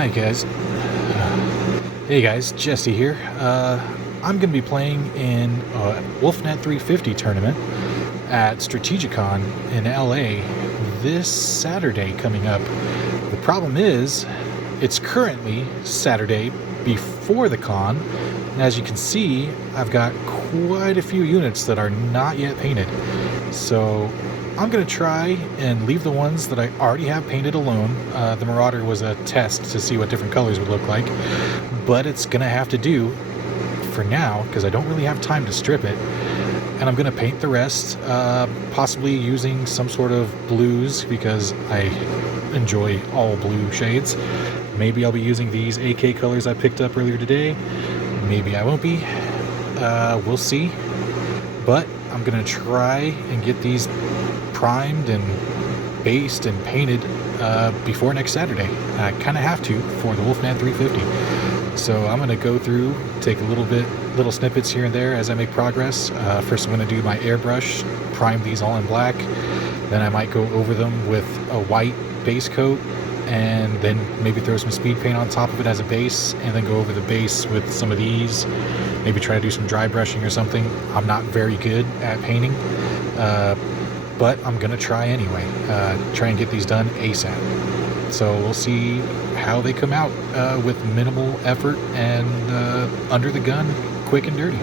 Hi guys. Hey guys, Jesty here. I'm going to be playing in a Wolfnet 350 tournament at Strategicon in LA this Saturday coming up. The problem is, it's currently Saturday before the con, and as you can see, I've got quite a few units that are not yet painted. So I'm going to try and leave the ones that I already have painted alone. The Marauder was a test to see what different colors would look like, but it's going to have to do for now because I don't really have time to strip it. And I'm going to paint the rest, possibly using some sort of blues because I enjoy all blue shades. Maybe I'll be using these AK colors I picked up earlier today. Maybe I won't be. We'll see. But I'm going to try and get these primed and based and painted before next Saturday. I kind of have to for the Wolfnet 350. So I'm going to go through, take little snippets here and there as I make progress. First I'm going to do my airbrush, prime these all in black. Then I might go over them with a white base coat and then maybe throw some speed paint on top of it as a base and then go over the base with some of these. Maybe try to do some dry brushing or something. I'm not very good at painting. But I'm going to try anyway, try and get these done ASAP. So we'll see how they come out with minimal effort and under the gun, quick and dirty.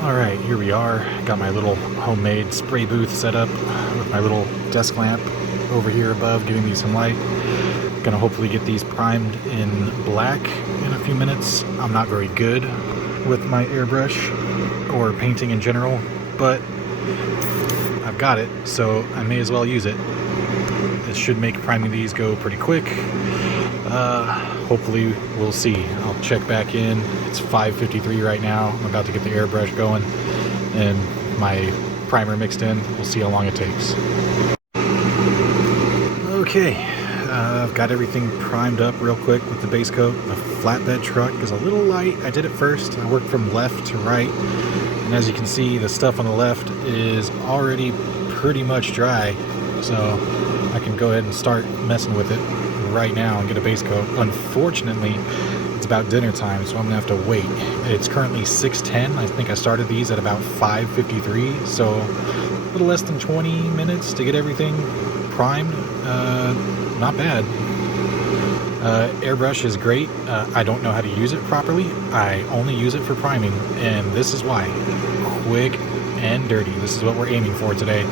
Alright, here we are. Got my little homemade spray booth set up with my little desk lamp over here above, giving me some light. Gonna hopefully get these primed in black in a few minutes. I'm not very good with my airbrush or painting in general, but I've got it, so I may as well use it. It should make priming these go pretty quick. Hopefully we'll see. I'll check back in. It's 5:53 right now. I'm about to get the airbrush going and my primer mixed in. We'll see how long it takes. Okay, I've got everything primed up real quick with the base coat. The flatbed truck is a little light. I did it first. I worked from left to right. And as you can see, the stuff on the left is already pretty much dry, so I can go ahead and start messing with it right now and get a base coat. Unfortunately, it's about dinner time, so I'm gonna have to wait. It's currently 6:10. I think I started these at about 5:53, so a little less than 20 minutes to get everything primed. Not bad. Airbrush is great. I don't know how to use it properly. I only use it for priming, and this is why. Quick and dirty. This is what we're aiming for today.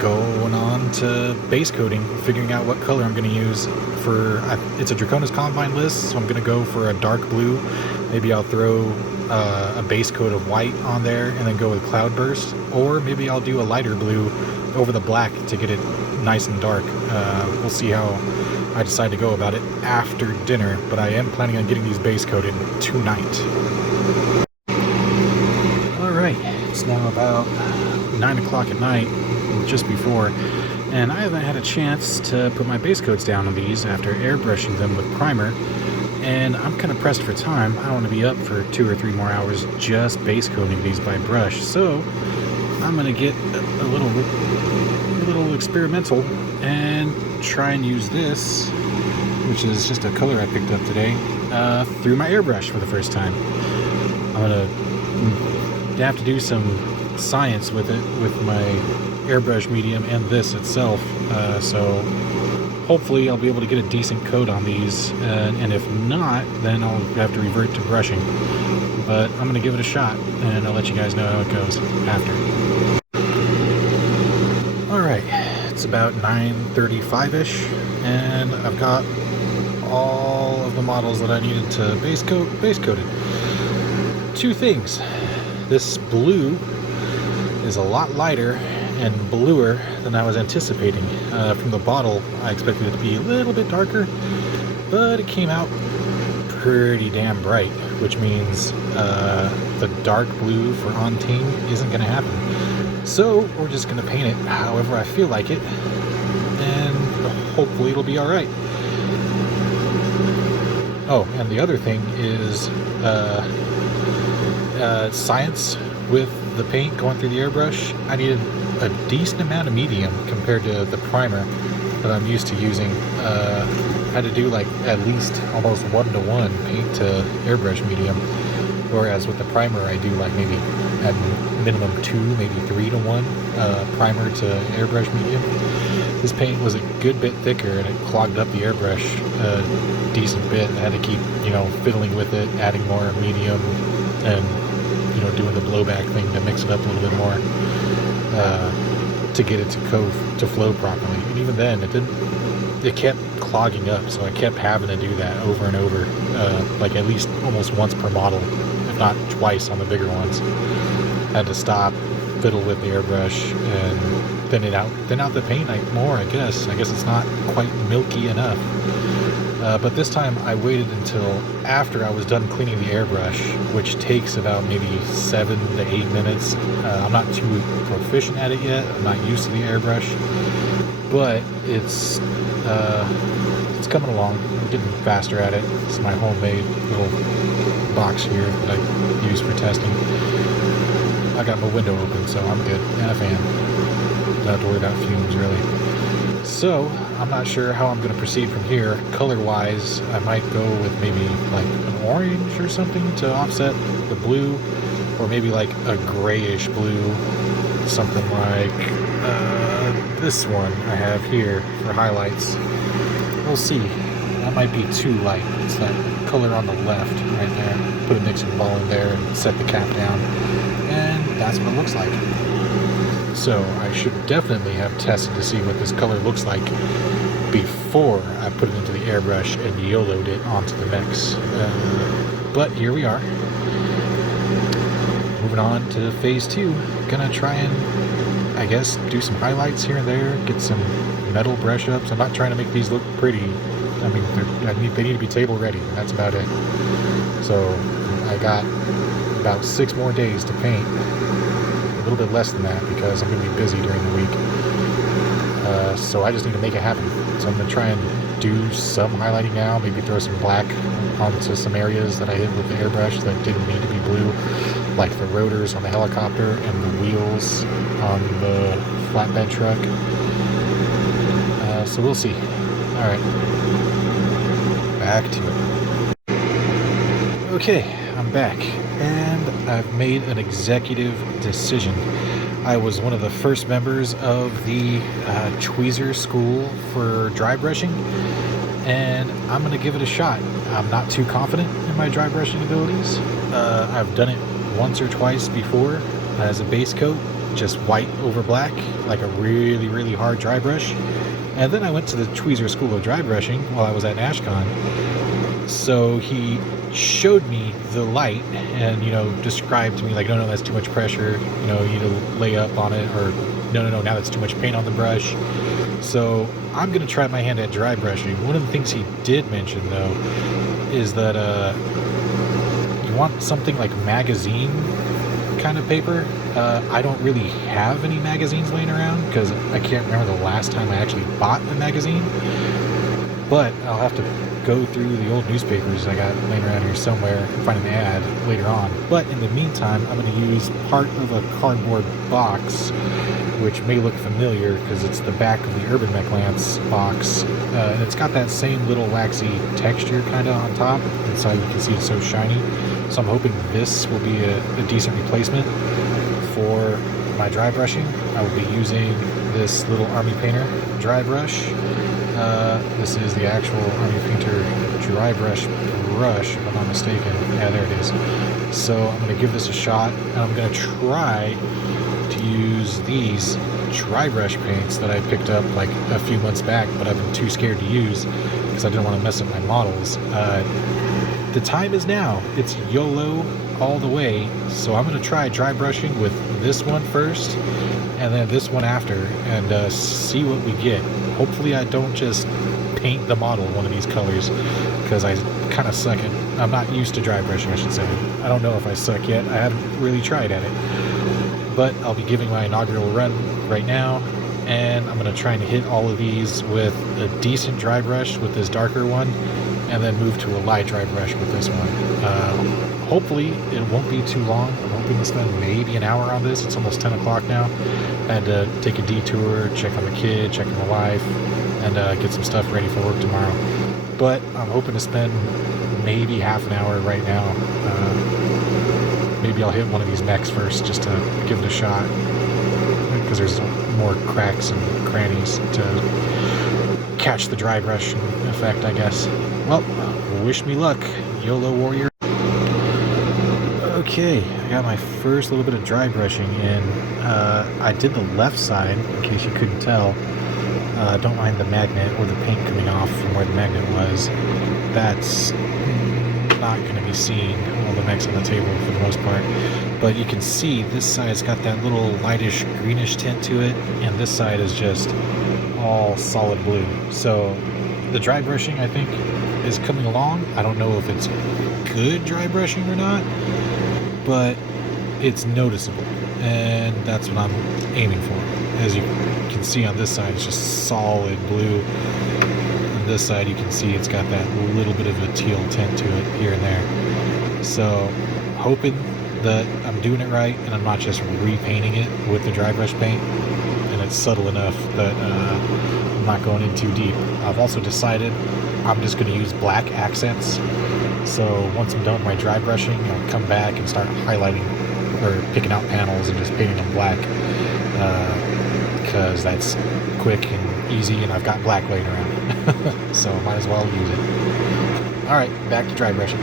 Going on to base coating, figuring out what color I'm going to use for. It's a Draconis Combine list, so I'm going to go for a dark blue. Maybe I'll throw a base coat of white on there and then go with Cloudburst, or maybe I'll do a lighter blue over the black to get it nice and dark. We'll see how I decide to go about it after dinner, but I am planning on getting these base coated tonight. Alright, it's now about 9 o'clock at night, just before, and I haven't had a chance to put my base coats down on these after airbrushing them with primer, and I'm kind of pressed for time. I don't want to be up for 2 or 3 more hours just base coating these by brush, so I'm going to get a little experimental and try and use this, which is just a color I picked up today, through my airbrush for the first time. I'm going to have to do some science with it, with my airbrush medium and this itself, so hopefully I'll be able to get a decent coat on these, and if not, then I'll have to revert to brushing. But I'm going to give it a shot, and I'll let you guys know how it goes after. Alright, it's about 9:35ish, and I've got all of the models that I needed to base coated. 2 things. This blue is a lot lighter and bluer than I was anticipating. From the bottle, I expected it to be a little bit darker, but it came out pretty damn bright, which means the dark blue for on team isn't going to happen. So we're just going to paint it however I feel like it, and hopefully it'll be alright. Oh, and the other thing is science with the paint going through the airbrush. I needed a decent amount of medium compared to the primer that I'm used to using. I had to do like at least almost 1-to-1 paint to airbrush medium, whereas with the primer I do like maybe at minimum 2, maybe 3-to-1 primer to airbrush medium. This paint was a good bit thicker and it clogged up the airbrush a decent bit. I had to keep, fiddling with it, adding more medium and, doing the blowback thing to mix it up a little bit more to get it to flow properly. And even then, it kept clogging up, so I kept having to do that over and over, like at least almost once per model, if not twice on the bigger ones. I had to stop, fiddle with the airbrush, and thin out the paint more, I guess. I guess it's not quite milky enough. But this time I waited until after I was done cleaning the airbrush, which takes about maybe 7 to 8 minutes. I'm not too proficient at it yet. I'm not used to the airbrush, but it's coming along. I'm getting faster at it. It's my homemade little box here that I use for testing. I got my window open, so I'm good, and a fan. Don't have to worry about fumes, really. So, I'm not sure how I'm going to proceed from here. Color-wise, I might go with maybe like an orange or something to offset the blue, or maybe like a grayish blue, something like this one I have here for highlights. We'll see. That might be too light. It's that color on the left right there. Put a mixing ball in there and set the cap down, and that's what it looks like. So I should definitely have tested to see what this color looks like before I put it into the airbrush and YOLO'd it onto the mix. But here we are. Moving on to phase 2. Gonna try and, I guess, do some highlights here and there, get some metal brush ups. I'm not trying to make these look pretty. I mean, they need to be table ready, and that's about it. So I got about 6 more days to paint. A little bit less than that because I'm going to be busy during the week. So I just need to make it happen. So I'm going to try and do some highlighting now, maybe throw some black onto some areas that I hit with the airbrush that didn't need to be blue, like the rotors on the helicopter and the wheels on the flatbed truck. So we'll see. Alright. Back to it. Okay, I'm back. And I've made an executive decision. I was one of the first members of the Tweezer School for dry brushing, and I'm going to give it a shot. I'm not too confident in my dry brushing abilities. I've done it once or twice before as a base coat, just white over black, like a really, really hard dry brush. And then I went to the Tweezer School of Dry Brushing while I was at NashCon. So he showed me the light and, described to me like, no, that's too much pressure. You need to lay up on it, or no, now that's too much paint on the brush. So I'm going to try my hand at dry brushing. One of the things he did mention, though, is that you want something like magazine kind of paper. I don't really have any magazines laying around because I can't remember the last time I actually bought a magazine, but I'll have to go through the old newspapers I got laying around here somewhere and find an ad later on. But in the meantime, I'm going to use part of a cardboard box, which may look familiar because it's the back of the Urban Mech Lance box, and it's got that same little waxy texture kind of on top, and so you can see it's so shiny. So I'm hoping this will be a decent replacement for my dry brushing. I will be using this little Army Painter dry brush. This is the actual Army Painter dry brush, if I'm not mistaken. Yeah, there it is. So I'm going to give this a shot, and I'm going to try to use these dry brush paints that I picked up like a few months back, but I've been too scared to use because I didn't want to mess up my models. The time is now. It's YOLO all the way. So I'm going to try dry brushing with this one first and then this one after, and see what we get. Hopefully I don't just paint the model one of these colors, because I kind of suck at, I'm not used to dry brushing, I should say. I don't know if I suck yet. I haven't really tried at it. But I'll be giving my inaugural run right now, and I'm going to try and hit all of these with a decent dry brush with this darker one, and then move to a light dry brush with this one. Hopefully it won't be too long. I'm hoping to spend maybe an hour on this. It's almost 10 o'clock now. I had to take a detour, check on the kid, check on my wife, and get some stuff ready for work tomorrow. But I'm hoping to spend maybe half an hour right now. Maybe I'll hit one of these mechs first just to give it a shot, because there's more cracks and crannies to catch the dry brush effect, I guess. Well, wish me luck, YOLO warrior. Okay, I got my first little bit of dry brushing in. I did the left side, in case you couldn't tell. Don't mind the magnet or the paint coming off from where the magnet was. That's not going to be seen, all the mechs on the table for the most part. But you can see this side's got that little lightish greenish tint to it, and this side is just all solid blue. So the dry brushing, I think, is coming along. I don't know if it's good dry brushing or not, but it's noticeable, and that's what I'm aiming for. As you can see on this side, it's just solid blue. On this side, you can see it's got that little bit of a teal tint to it here and there. So hoping that I'm doing it right and I'm not just repainting it with the dry brush paint, and it's subtle enough that I'm not going in too deep. I've also decided I'm just going to use black accents. So once I'm done with my dry brushing, I'll come back and start highlighting or picking out panels and just painting them black, because that's quick and easy, and I've got black laying around. So might as well use it. Alright, back to dry brushing.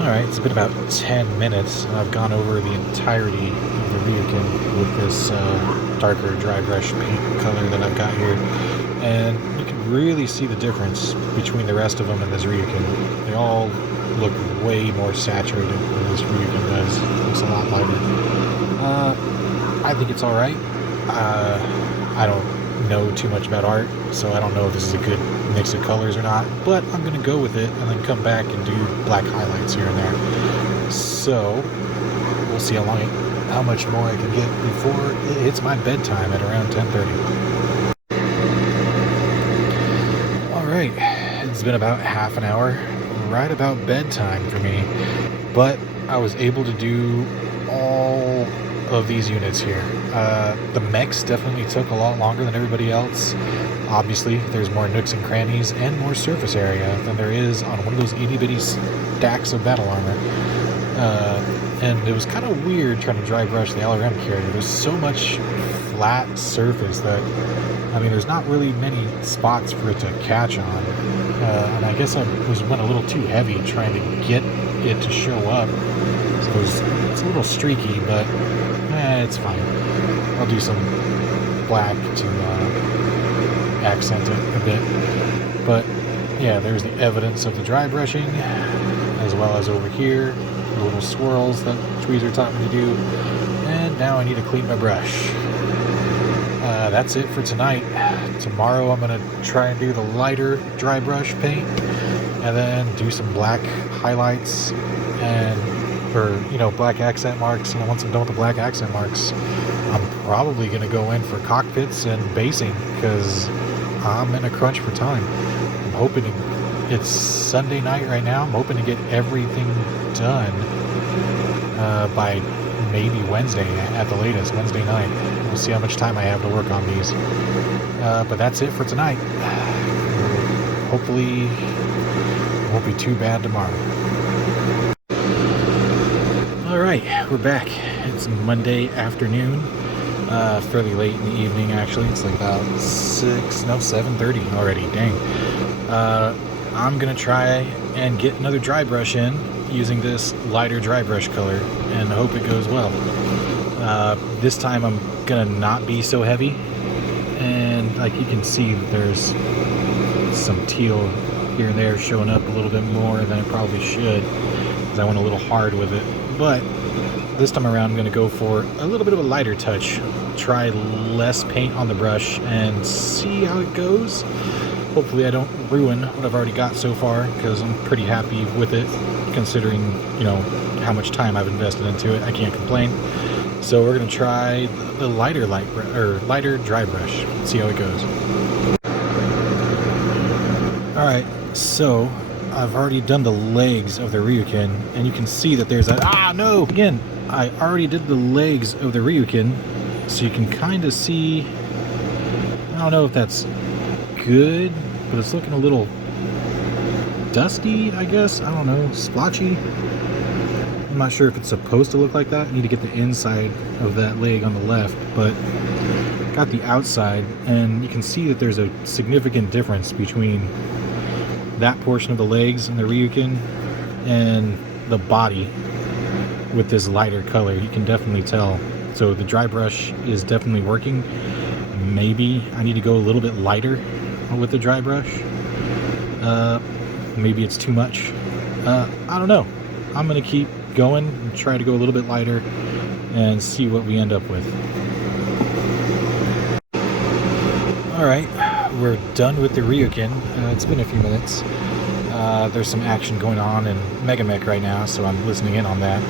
Alright, it's been about 10 minutes, and I've gone over the entirety of the Ryukin with this darker dry brush paint color that I've got here. And you can really see the difference between the rest of them and this Ryukin. They all look way more saturated than this Ryukin does. It looks a lot lighter. I think it's alright. I don't know too much about art, so I don't know if this is a good mix of colors or not, but I'm going to go with it and then come back and do black highlights here and there. So we'll see how much more I can get before it hits my bedtime at around 10:30. Alright, it's been about half an hour, right about bedtime for me, but I was able to do all of these units here. The mechs definitely took a lot longer than everybody else. Obviously, there's more nooks and crannies and more surface area than there is on one of those itty-bitty stacks of battle armor. And it was kind of weird trying to dry brush the LRM carrier. There's so much flat surface that, I mean, there's not really many spots for it to catch on. And I guess I went a little too heavy trying to get it to show up. So it's a little streaky, but it's fine. I'll do some black to accent it a bit. But yeah, there's the evidence of the dry brushing, as well as over here, the little swirls that Tweezer taught me to do. And now I need to clean my brush. That's it for tonight. Tomorrow I'm going to try and do the lighter dry brush paint, and then do some black highlights or black accent marks. And once I'm done with the black accent marks, I'm probably going to go in for cockpits and basing, because I'm in a crunch for time. I'm hoping it's Sunday night right now. I'm hoping to get everything done by maybe Wednesday at the latest, Wednesday night. We'll see how much time I have to work on these. But that's it for tonight. Hopefully it won't be too bad tomorrow. Alright, we're back. It's Monday afternoon. Fairly late in the evening, actually. It's like about 7:30 already. Dang. I'm going to try and get another dry brush in using this lighter dry brush color and hope it goes well. This time I'm going to not be so heavy. And like you can see, there's some teal here and there showing up a little bit more than it probably should, because I went a little hard with it. But this time around I'm going to go for a little bit of a lighter touch, try less paint on the brush and see how it goes. Hopefully I don't ruin what I've already got so far, because I'm pretty happy with it, considering how much time I've invested into it. I can't complain. So we're going to try the lighter dry brush, see how it goes. Alright, so I've already done the legs of the Ryukin, and you can see that there's a... Ah, no! Again, I already did the legs of the Ryukin, so you can kind of see... I don't know if that's good, but it's looking a little dusty, I guess. I don't know, splotchy. I'm not sure if it's supposed to look like that. I need to get the inside of that leg on the left, but got the outside, and you can see that there's a significant difference between that portion of the legs and the Ryukin and the body with this lighter color. You can definitely tell. So the dry brush is definitely working. Maybe I need to go a little bit lighter with the dry brush. Maybe it's too much. I don't know. I'm gonna keep going and try to go a little bit lighter and see what we end up with. Alright, we're done with the Ryukin. It's been a few minutes. There's some action going on in Megamech right now, so I'm listening in on that.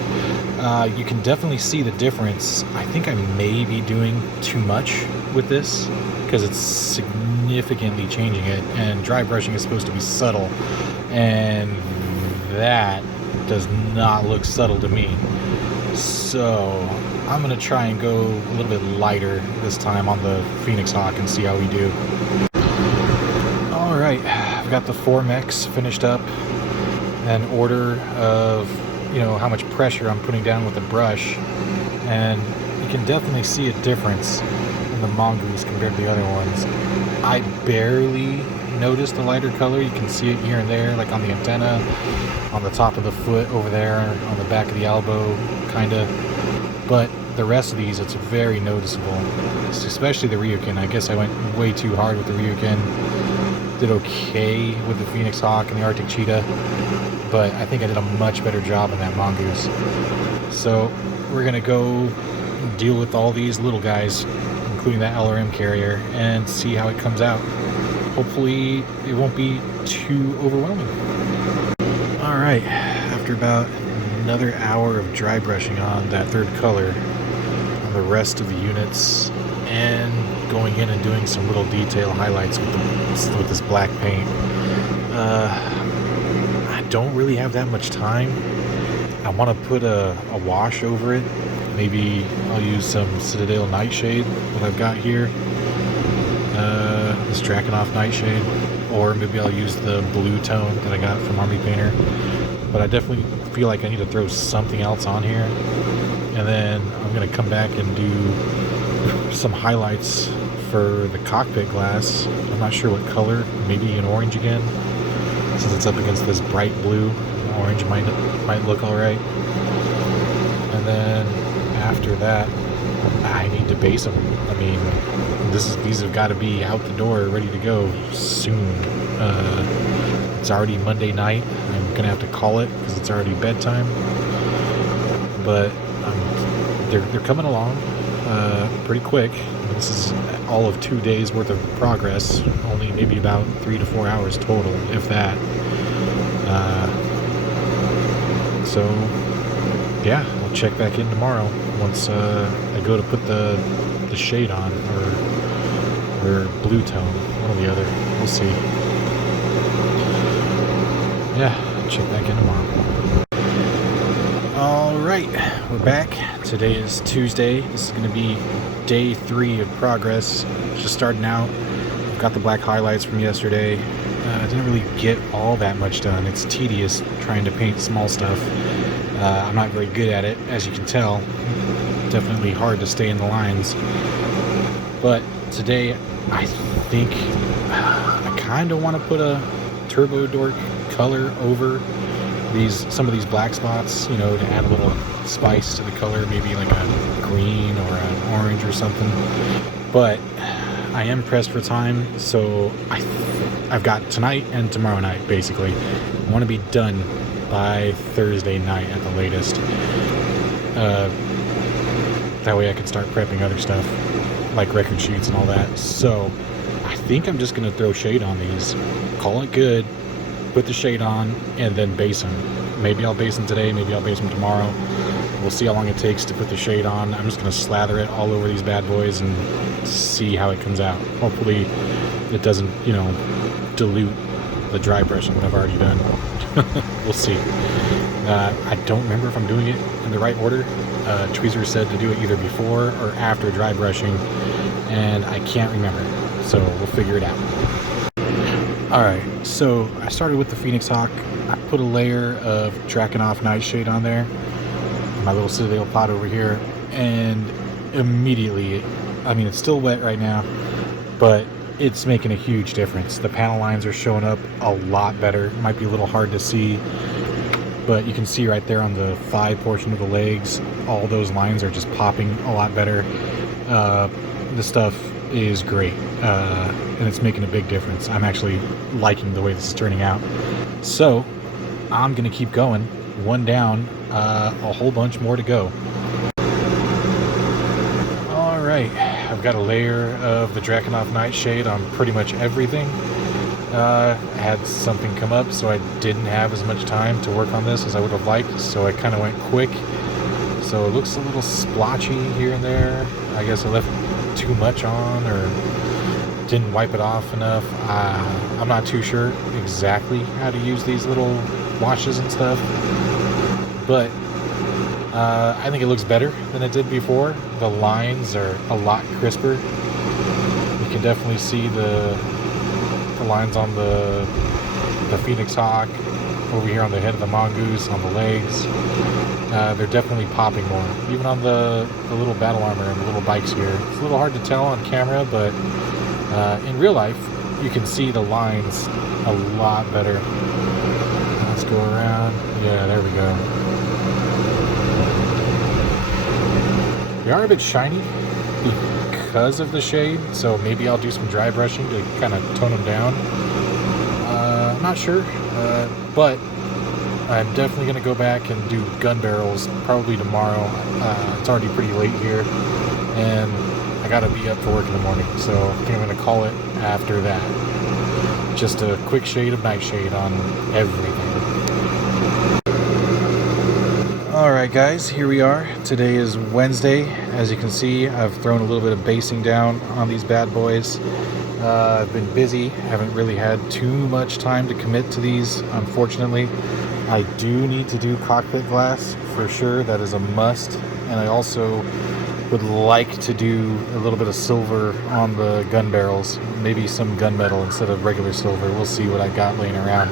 You can definitely see the difference. I think I may be doing too much with this because it's significantly changing it, and dry brushing is supposed to be subtle, and that does not look subtle to me. So I'm gonna try and go a little bit lighter this time on the Phoenix Hawk and see how we do. Alright, I've got the 4 mechs finished up, an order of, you know, how much pressure I'm putting down with the brush, and you can definitely see a difference in the mongoose compared to the other ones. I barely noticed the lighter color. You can see it here and there, like on the antenna, on the top of the foot over there, on the back of the elbow, kinda. But the rest of these, it's very noticeable, especially the Ryukin. I guess I went way too hard with the Ryukin. Did okay with the Phoenix Hawk and the Arctic Cheetah, but I think I did a much better job in that mongoose. So we're gonna go deal with all these little guys, including that LRM carrier, and see how it comes out. Hopefully it won't be too overwhelming. Alright, after about another hour of dry brushing on that third color on the rest of the units, and going in and doing some little detail highlights with this black paint, I don't really have that much time. I want to put a wash over it. Maybe I'll use some Citadel Nightshade that I've got here, this Drakenhoff Nightshade, or maybe I'll use the blue tone that I got from Army Painter. But I definitely feel like I need to throw something else on here, and then I'm going to come back and do some highlights for the cockpit glass. I'm not sure what color, maybe an orange again, since it's up against this bright blue. Orange might look alright. And then after that, I need to base them. I mean, these have got to be out the door, ready to go soon. It's already Monday night. I'm gonna have to call it because it's already bedtime. But they're coming along pretty quick. This is all of 2 days worth of progress. Only maybe about 3 to 4 hours total, if that. So yeah, I'll check back in tomorrow once I go to put the shade on, or blue tone, one or the other. We'll see. Yeah, check back in tomorrow. Alright, we're back. Today is Tuesday. This is going to be day 3 of progress. Just starting out. I've got the black highlights from yesterday. I didn't really get all that much done. It's tedious trying to paint small stuff. I'm not very good at it, as you can tell. Definitely hard to stay in the lines. But today, I think I kind of want to put a Turbo Dork color over some of these black spots, you know, to add a little spice to the color, maybe like a green or an orange or something. But I am pressed for time, so I've got tonight and tomorrow night, basically. I want to be done by Thursday night at the latest. That way I can start prepping other stuff, like record sheets and all that. So I think I'm just going to throw shade on these, call it good, put the shade on, and then base them. Maybe I'll base them today, maybe I'll base them tomorrow. We'll see how long it takes to put the shade on. I'm just going to slather it all over these bad boys and see how it comes out. Hopefully it doesn't, you know, dilute the dry brushing that I've already done. We'll see. I don't remember if I'm doing it in the right order. Tweezer said to do it either before or after dry brushing, and I can't remember, so we'll figure it out. Alright, so I started with the Phoenix Hawk. I put a layer of Drakenhof Nightshade on there, my little Citadel pot over here, and immediately, I mean, it's still wet right now, but it's making a huge difference. The panel lines are showing up a lot better. It might be a little hard to see, but you can see right there on the thigh portion of the legs, all those lines are just popping a lot better. The stuff is great, and it's making a big difference. I'm actually liking the way this is turning out. So I'm gonna keep going. One down, a whole bunch more to go. All right, I've got a layer of the Drakenhof Nightshade on pretty much everything. I had something come up, so I didn't have as much time to work on this as I would have liked, so I kind of went quick. So it looks a little splotchy here and there. I guess I left too much on or didn't wipe it off enough. I'm not too sure exactly how to use these little washes and stuff, but I think it looks better than it did before. The lines are a lot crisper. You can definitely see the lines on the Phoenix Hawk, over here on the head of the Mongoose, on the legs. They're definitely popping more. Even on the little battle armor and the little bikes here. It's a little hard to tell on camera, but in real life, you can see the lines a lot better. Let's go around. Yeah, there we go. They are a bit shiny because of the shade, so maybe I'll do some dry brushing to kind of tone them down. I'm not sure, but I'm definitely going to go back and do gun barrels probably tomorrow. It's already pretty late here, and I got to be up for work in the morning, so I think I'm going to call it after that. Just a quick shade of Nightshade on everything. Alright guys, here we are. Today is Wednesday. As you can see, I've thrown a little bit of basing down on these bad boys. I've been busy, haven't really had too much time to commit to these, unfortunately. I do need to do cockpit glass for sure, that is a must. And I also would like to do a little bit of silver on the gun barrels, maybe some gunmetal instead of regular silver. We'll see what I got laying around.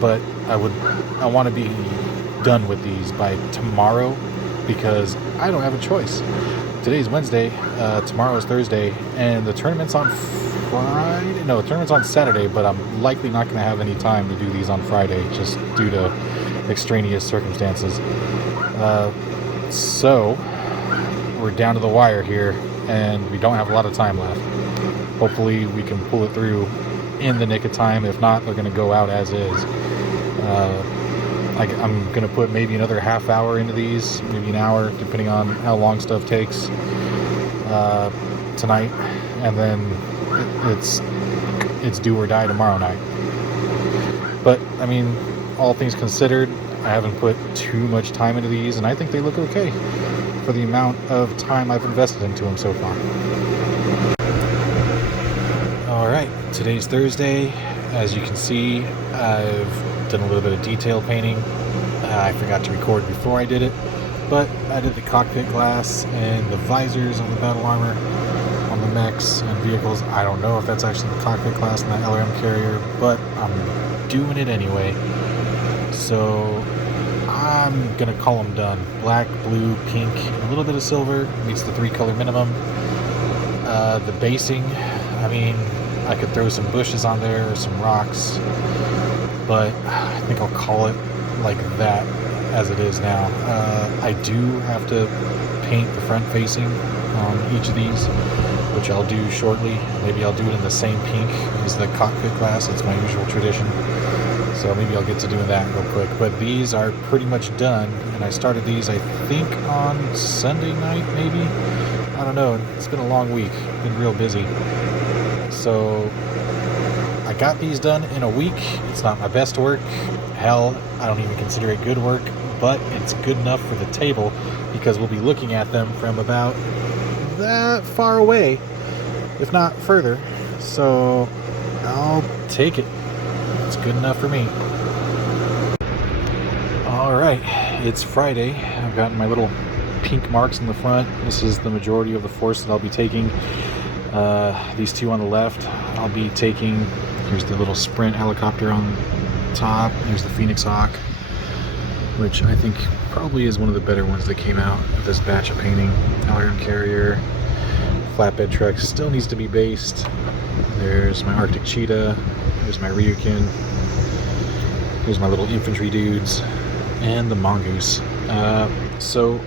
But I want to be done with these by tomorrow because I don't have a choice. Today's Wednesday, tomorrow is Thursday, and the tournament's on Friday. No, the tournament's on Saturday, but I'm likely not going to have any time to do these on Friday just due to extraneous circumstances. So we're down to the wire here, and we don't have a lot of time left. Hopefully we can pull it through in the nick of time. If not, they're going to go out as is. I'm going to put maybe another half hour into these, maybe an hour, depending on how long stuff takes tonight. And then it's do or die tomorrow night. But, I mean, all things considered, I haven't put too much time into these, and I think they look okay for the amount of time I've invested into them so far. Alright, today's Thursday. As you can see, I've done a little bit of detail painting. I forgot to record before I did it, but I did the cockpit glass and the visors on the battle armor on the mechs and vehicles. I don't know if that's actually the cockpit glass in that LRM carrier, but I'm doing it anyway. So I'm gonna call them done. Black, blue, pink, and a little bit of silver meets the 3-color minimum. The basing, I mean, I could throw some bushes on there or some rocks, but I think I'll call it like that as it is now. I do have to paint the front facing on each of these, which I'll do shortly. Maybe I'll do it in the same pink as the cockpit glass. It's my usual tradition. So maybe I'll get to doing that real quick. But these are pretty much done, and I started these, I think, on Sunday night, maybe? I don't know. It's been a long week. Been real busy. So I got these done in a week. It's not my best work. Hell, I don't even consider it good work, but it's good enough for the table because we'll be looking at them from about that far away, if not further. So I'll take it. It's good enough for me. Alright, it's Friday. I've gotten my little pink marks in the front. This is the majority of the force that I'll be taking. These two on the left, I'll be taking. Here's the little Sprint helicopter on top. Here's the Phoenix Hawk, which I think probably is one of the better ones that came out of this batch of painting. LRM carrier, flatbed truck still needs to be based. There's my Arctic Cheetah. There's my Ryukin. Here's my little infantry dudes. And the Mongoose. So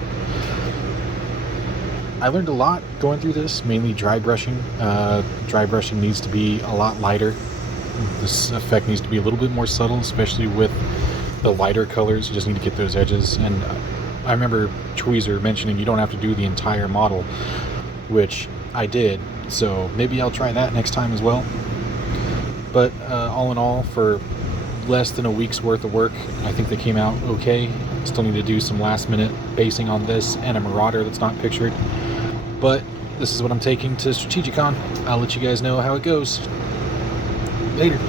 I learned a lot going through this, mainly dry brushing. Dry brushing needs to be a lot lighter. This effect needs to be a little bit more subtle, especially with the lighter colors. You just need to get those edges. And I remember Tweezer mentioning you don't have to do the entire model, which I did. So maybe I'll try that next time as well. But all in all, for less than a week's worth of work, I think they came out okay. Still need to do some last minute basing on this and a Marauder that's not pictured. But this is what I'm taking to Strategicon. I'll let you guys know how it goes. Later.